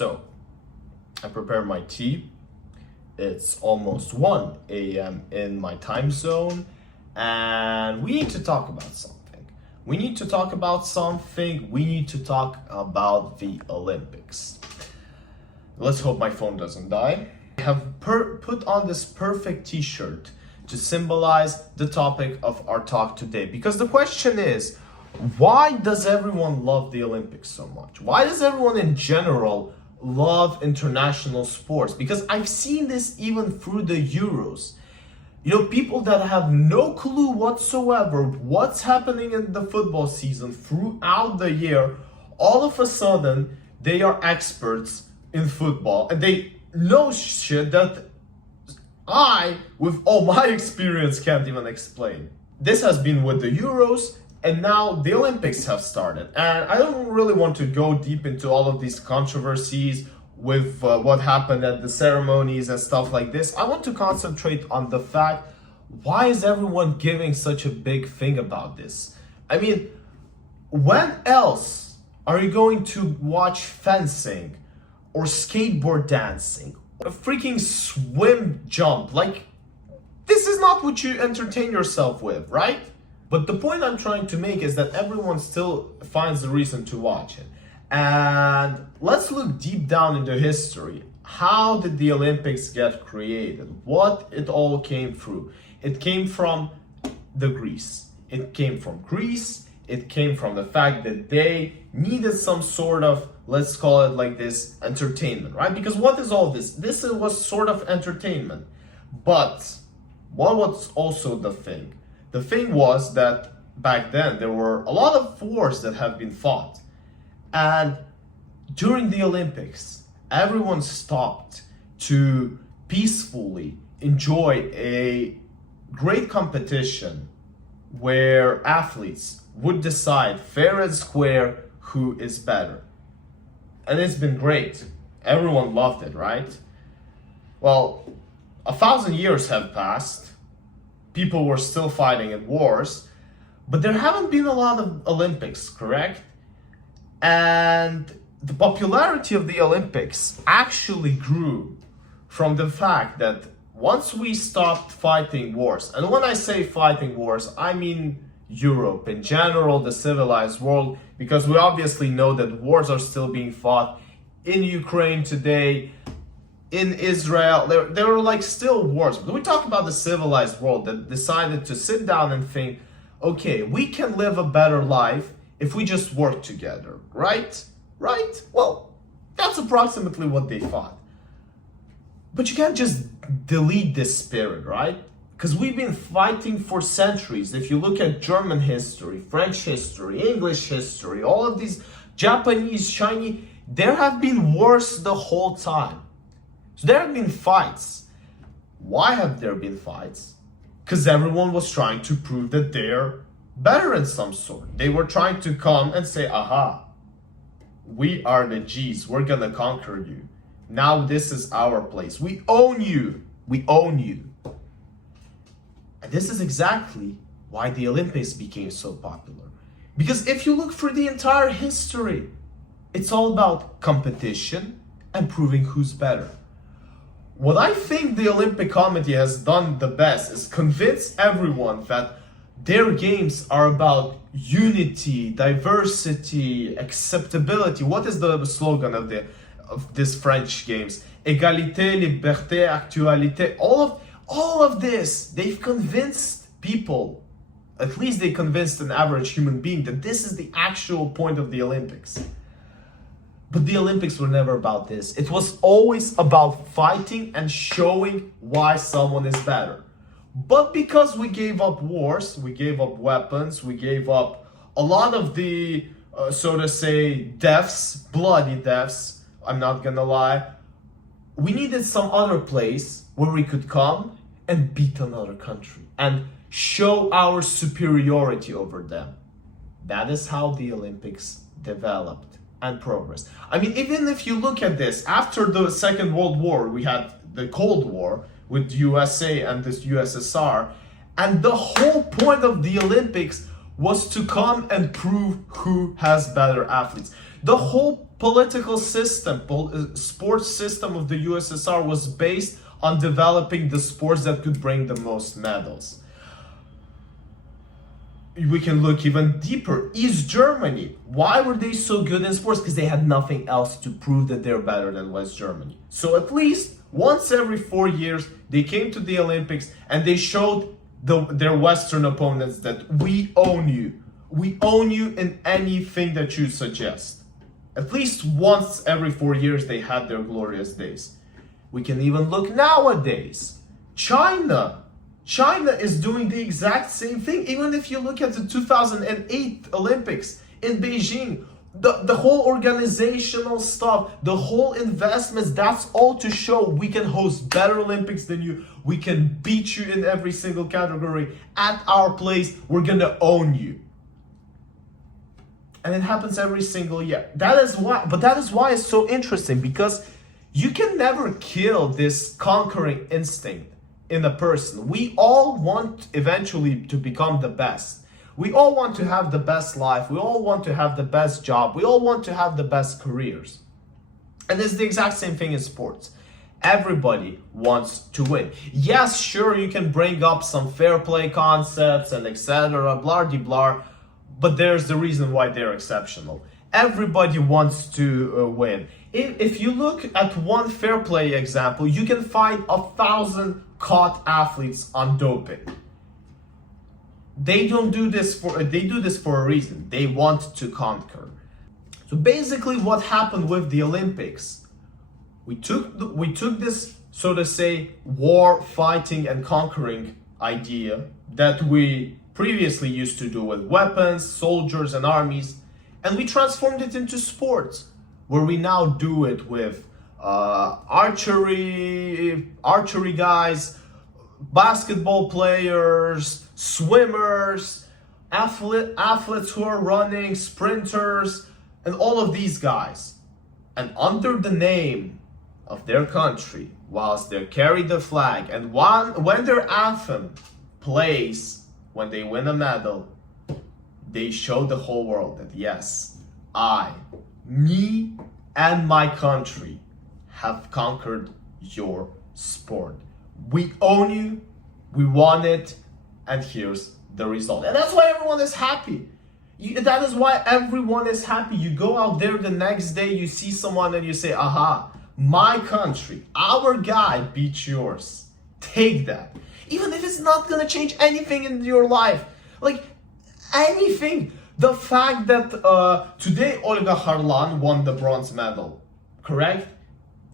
So, I prepared my tea. It's almost 1 a.m. in my time zone, and we need to talk about something. We need to talk about something. We need to talk about the Olympics. Let's hope my phone doesn't die. I have put on this perfect t-shirt to symbolize the topic of our talk today. Because the question is, why does everyone love the Olympics so much? Why does everyone in general love international sports? Because I've seen this even through the Euros. You know, people that have no clue whatsoever what's happening in the football season throughout the year, all of a sudden they are experts in football and they know shit that I, with all my experience, can't even explain. This has been with the Euros, and now the Olympics have started. And I don't really want to go deep into all of these controversies with what happened at the ceremonies and stuff like this. I want to concentrate on the fact, why is everyone giving such a big thing about this? I mean, when else are you going to watch fencing or skateboard dancing, a freaking swim jump? Like, this is not what you entertain yourself with, right? But the point I'm trying to make is that everyone still finds a reason to watch it. And let's look deep down into history. How did the Olympics get created? What it all came through? It came from Greece. It came from Greece. It came from the fact that they needed some sort of, let's call it like this, entertainment, right? Because what is all this? This was sort of entertainment. But what was also the thing? The thing was that back then there were a lot of wars that have been fought. And during the Olympics, everyone stopped to peacefully enjoy a great competition where athletes would decide fair and square who is better. And it's been great. Everyone loved it, right? Well, 1,000 years have passed. People were still fighting in wars, but there haven't been a lot of Olympics, correct? And the popularity of the Olympics actually grew from the fact that once we stopped fighting wars, and when I say fighting wars, I mean Europe in general, the civilized world, because we obviously know that wars are still being fought in Ukraine today, in Israel. There are like still wars. But we talk about the civilized world that decided to sit down and think, okay, we can live a better life if we just work together, right? Right? Well, that's approximately what they thought. But you can't just delete this spirit, right? Because we've been fighting for centuries. If you look at German history, French history, English history, all of these Japanese, Chinese, there have been wars the whole time. So there have been fights. Why have there been fights? Because everyone was trying to prove that they're better in some sort. They were trying to come and say, aha, we are the G's. We're gonna conquer you. Now this is our place. We own you. We own you. And this is exactly why the Olympics became so popular. Because if you look through the entire history, it's all about competition and proving who's better. What I think the Olympic Committee has done the best is convince everyone that their games are about unity, diversity, acceptability. What is the slogan of this French games? Égalité, liberté, actualité. All of this, they've convinced people, at least they convinced an average human being, that this is the actual point of the Olympics. But the Olympics were never about this. It was always about fighting and showing why someone is better. But because we gave up wars, we gave up weapons, we gave up a lot of the, so to say, deaths, bloody deaths, I'm not gonna lie, we needed some other place where we could come and beat another country and show our superiority over them. That is how the Olympics developed and progressed. I mean, even if you look at this, after the Second World War, we had the Cold War with USA and the USSR, and the whole point of the Olympics was to come and prove who has better athletes. The whole political system, sports system of the USSR was based on developing the sports that could bring the most medals. We can look even deeper. East Germany. Why were they so good in sports? Because they had nothing else to prove that they're better than West Germany. So at least once every 4 years, they came to the Olympics and they showed their Western opponents that we own you. We own you in anything that you suggest. At least once every 4 years, they had their glorious days. We can even look nowadays. China. China is doing the exact same thing. Even if you look at the 2008 Olympics in Beijing, the whole organizational stuff, the whole investments, that's all to show we can host better Olympics than you. We can beat you in every single category. At our place, we're gonna own you. And it happens every single year. That is why it's so interesting, because you can never kill this conquering instinct in a person. We all want eventually to become the best. We all want to have the best life. We all want to have the best job. We all want to have the best careers. And it's the exact same thing in sports. Everybody wants to win. Yes, sure, you can bring up some fair play concepts and etc. Blah de blah, but there's the reason why they're exceptional. Everybody wants to win. If you look at one fair play example, you can find 1,000 caught athletes on doping. They do this for a reason. They want to conquer. So basically what happened with the Olympics, we took this, so to say, war, fighting and conquering idea that we previously used to do with weapons, soldiers and armies, and we transformed it into sports, where we now do it with archery guys, basketball players, swimmers, athletes who are running, sprinters, and all of these guys. And under the name of their country, whilst they carry the flag, and when their anthem plays, when they win a medal, they show the whole world that yes, me and my country have conquered your sport. We own you, we won it, and here's the result. And that's why everyone is happy. That is why everyone is happy. You go out there the next day, you see someone and you say, aha, my country, our guy beat yours. Take that. Even if it's not gonna change anything in your life. Like, anything. The fact that today Olga Harlan won the bronze medal, correct?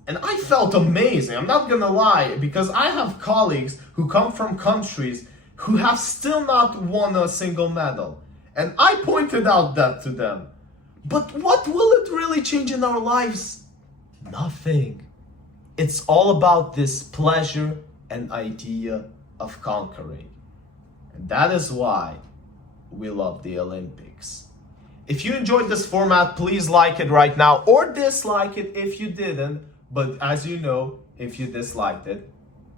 And I felt amazing, I'm not gonna lie, because I have colleagues who come from countries who have still not won a single medal. And I pointed out that to them. But what will it really change in our lives? Nothing. It's all about this pleasure and idea of conquering. And that is why we love the Olympics. If you enjoyed this format, please like it right now or dislike it if you didn't. But as you know, if you disliked it,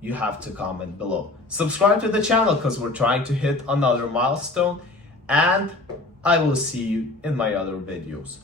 you have to comment below. Subscribe to the channel because we're trying to hit another milestone. And I will see you in my other videos.